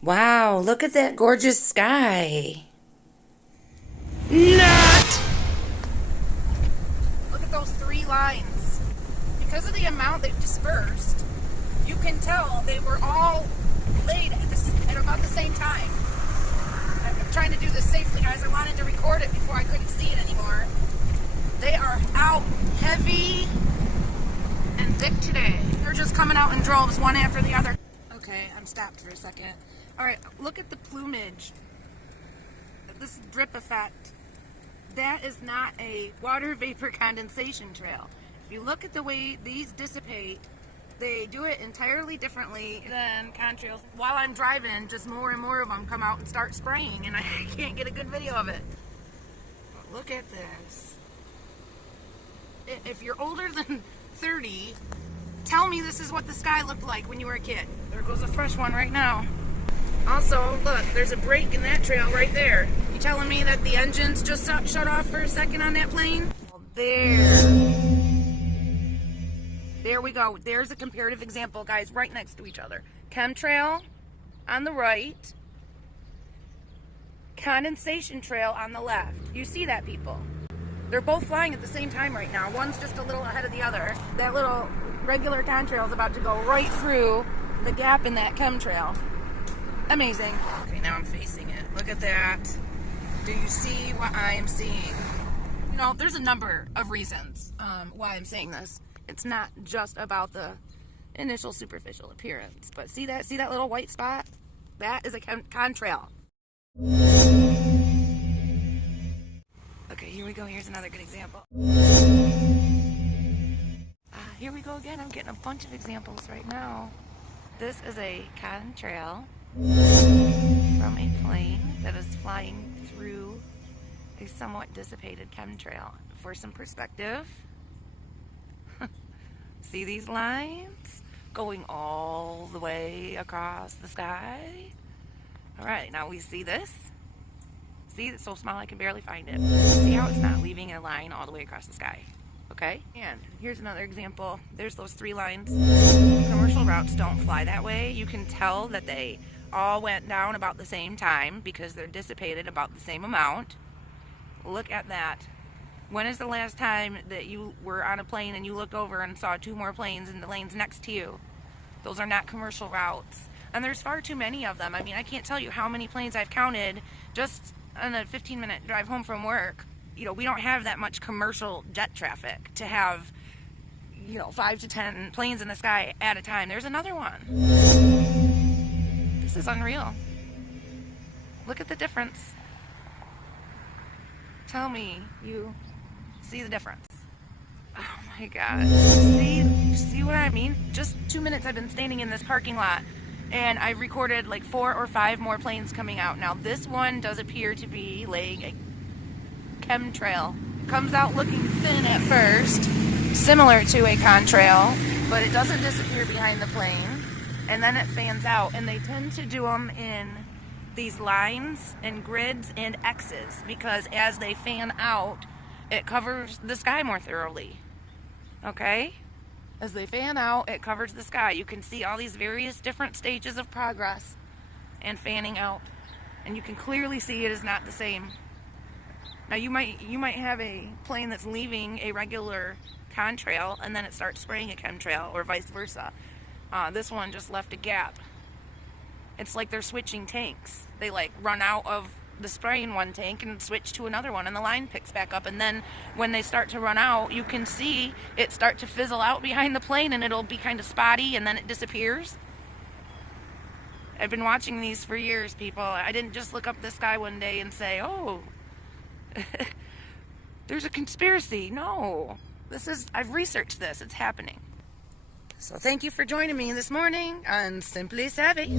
Wow, look at that gorgeous sky. Not! Look at those three lines. Because of the amount they've dispersed, you can tell they were all laid at about the same time. I'm trying to do this safely, guys. I wanted to record it before I couldn't see it anymore. They are out heavy and thick today. They're just coming out in droves, one after the other. Okay, I'm stopped for a second. Alright, look at the plumage. This drip effect. That is not a water vapor condensation trail. If you look at the way these dissipate, they do it entirely differently than contrails. While I'm driving, just more and more of them come out and start spraying, and I can't get a good video of it. But look at this. If you're older than 30, tell me this is what the sky looked like when you were a kid. There goes a fresh one right now. Also, look, there's a break in that trail right there. You telling me that the engines just shut off for a second on that plane? Well, there we go. There's a comparative example, guys, right next to each other. Chemtrail on the right, condensation trail on the left. You see that, people? They're both flying at the same time right now. One's just a little ahead of the other. That little regular contrail is about to go right through the gap in that chemtrail. Amazing. Okay, now I'm facing it. Look at that. Do you see what I am seeing? You know, there's a number of reasons why I'm saying this. It's not just about the initial superficial appearance. But see that little white spot? That is a contrail. Okay, here we go. Here's another good example. Here we go again. I'm getting a bunch of examples right now. This is a contrail from a plane that is flying through a somewhat dissipated chemtrail. For some perspective, see these lines going all the way across the sky? Alright, now we see this. See, it's so small I can barely find it. See how it's not leaving a line all the way across the sky? Okay, and here's another example. There's those three lines. Commercial routes don't fly that way. You can tell that they all went down about the same time because they're dissipated about the same amount. Look at that. When is the last time that you were on a plane and you looked over and saw two more planes in the lanes next to you? Those are not commercial routes. And there's far too many of them. I mean, I can't tell you how many planes I've counted just on a 15-minute drive home from work. You know, we don't have that much commercial jet traffic to have, 5 to 10 planes in the sky at a time. There's another one. This is unreal. Look at the difference. Tell me you see the difference. Oh my God. See what I mean? Just 2 minutes I've been standing in this parking lot and I've recorded like 4 or 5 more planes coming out. Now this one does appear to be laying a chemtrail. Comes out looking thin at first, similar to a contrail, but it doesn't disappear behind the plane, and then it fans out, and they tend to do them in these lines and grids and X's because as they fan out, it covers the sky more thoroughly. Okay? As they fan out, it covers the sky. You can see all these various different stages of progress and fanning out, and you can clearly see it is not the same. Now you might have a plane that's leaving a regular contrail and then it starts spraying a chemtrail, or vice versa. This one just left a gap. It's like they're switching tanks. They like run out of the spray in one tank and switch to another one, and the line picks back up, and then when they start to run out, you can see it start to fizzle out behind the plane, and it'll be kind of spotty, and then it disappears. I've been watching these for years, people. I didn't just look up the sky one day and say, oh, there's a conspiracy. No, I've researched this. It's happening. So thank you for joining me this morning on Simply Savvy.